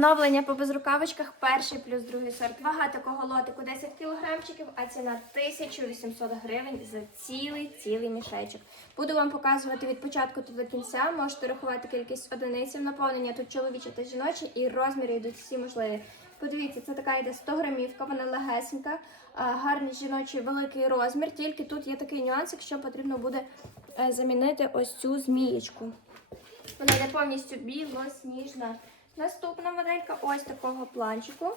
Оновлення по безрукавочках перший плюс другий сорт. Вага такого лотику 10 кілограмчиків, а ціна 1800 гривень за цілий цілий мішечок. Буду вам показувати від початку до кінця. Можете рахувати кількість одиниців наповнення тут чоловіче та жіноче, і розміри йдуть всі можливі. Подивіться, це така йде 100 грамівка, вона легесенька, гарний жіночий великий розмір. Тільки тут є такий нюанс, якщо потрібно буде е, замінити ось цю змієчку. Вона йде повністю білосніжна. Наступна моделька ось такого планчику.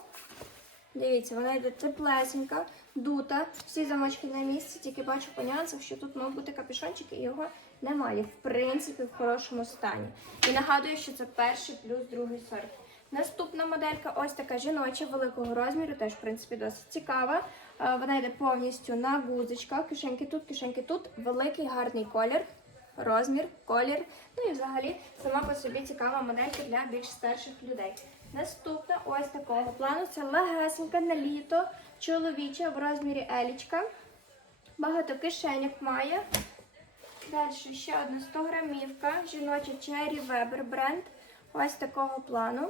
Дивіться, вона йде теплесенька, дута. Всі замочки на місці, тільки бачу по нюансах, що тут мав бути капюшончик і його немає. В принципі, в хорошому стані. І нагадую, що це перший плюс другий сорт. Наступна моделька ось така жіноча великого розміру, теж в принципі досить цікава. Е, Вона йде повністю на гузочках. Кишеньки тут, кишеньки тут. Великий гарний колір розмір, колір. Ну і взагалі сама по собі цікава моделька для більш старших людей. Наступна ось такого плану. Це легесенька на літо, чоловіча в розмірі елічка. Багато кишеньок має. Далі ще одна 100 грамівка, жіноча Cherry Weber бренд. Ось такого плану.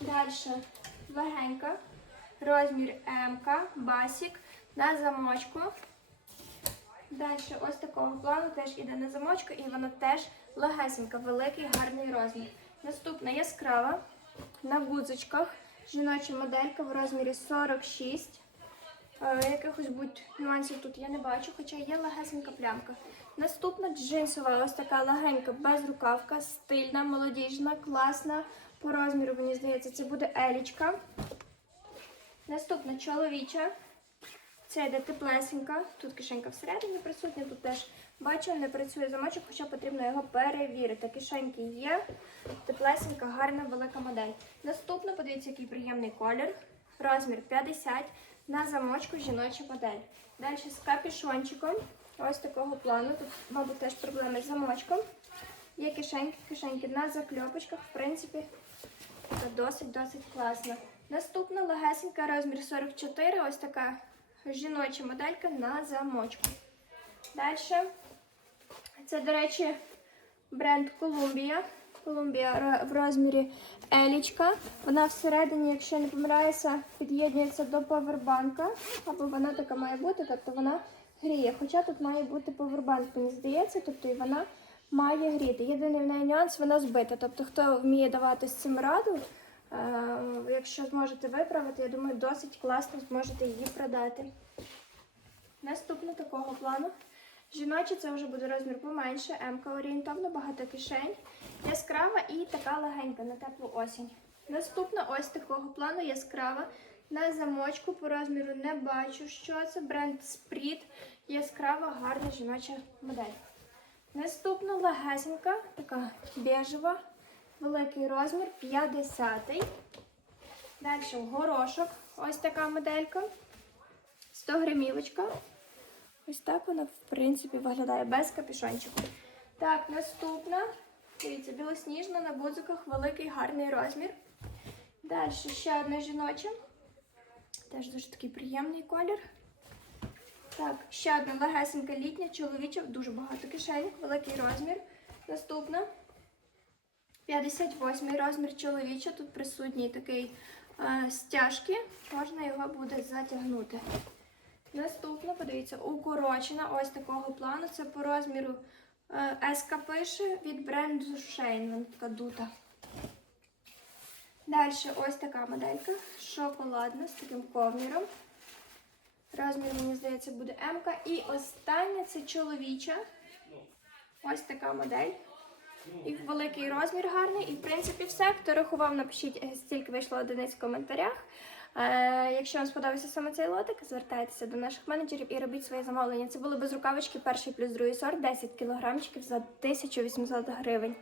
Далі легенька, розмір М, басік на замочку. Далі ось такого плану теж іде на замочку, і вона теж легесенька, великий, гарний розмір. Наступна яскрава на гудзичках. Жіноча моделька в розмірі 46. Е, Якихось будь нюансів тут я не бачу, хоча є легесенька плямка. Наступна джинсова, ось така легенька, безрукавка, стильна, молодіжна, класна. По розміру, мені здається, це буде елічка. Наступна чоловіча. Це йде теплесенька. Тут кишенька всередині присутня, тут теж бачу, не працює замочок, хоча потрібно його перевірити. Кишеньки є. Теплесенька, гарна, велика модель. Наступна, подивіться, який приємний колір. Розмір 50 на замочку жіноча модель. Далі з капюшончиком. Ось такого плану. Тут, мабуть, теж проблеми з замочком. Є кишеньки, кишеньки на закльопочках. В принципі, це досить-досить класно. Наступна легесенька, розмір 44. Ось така жіноча моделька на замочку. Далі. Це, до речі, бренд. Columbia ро- в розмірі Елічка. Вона всередині, якщо не помиляюся, під'єднується до повербанка. Або вона така має бути, тобто вона гріє. Хоча тут має бути повербанк, мені здається, тобто і вона має гріти. Єдиний в неї нюанс, вона збита. Тобто, хто вміє давати з цим раду, якщо зможете виправити, я думаю, досить класно зможете її продати. Наступна такого плану. Жіночі це вже буде розмір поменше, М-ка орієнтовно, багато кишень, яскрава і така легенька на теплу осінь. Наступна ось такого плану яскрава. На замочку по розміру не бачу, що це бренд Спріт. Яскрава, гарна жіноча модель. Наступна легесенька, така бежева, великий розмір, 50-й. Далі горошок, ось така моделька. 100 грамівочка. Ось так вона, в принципі, виглядає без капюшончику. Так, наступна. Дивіться, білосніжна на гудзиках, великий гарний розмір. Далі ще одна жіноча. Теж дуже такий приємний колір. Так, ще одна легесенька літня, чоловіча, дуже багато кишеньок, великий розмір. Наступна. 58 розмір чоловіча. Тут присутній такий е, стяжки. Можна його буде затягнути. Наступна, подивіться, укорочена ось такого плану. Це по розміру е, СК пише від бренду Shane. Вона така дута. Далі ось така моделька. Шоколадна з таким ковніром. Розмір, мені здається, буде М. І остання це чоловіча. Ось така модель. І великий розмір гарний. І в принципі все. Хто рахував, напишіть, е, стільки вийшло одиниць в коментарях. Е, якщо вам сподобався саме цей лотик, звертайтеся до наших менеджерів і робіть своє замовлення. Це були без рукавички, перший плюс другий сорт, 10 кілограмчиків за 1800 гривень.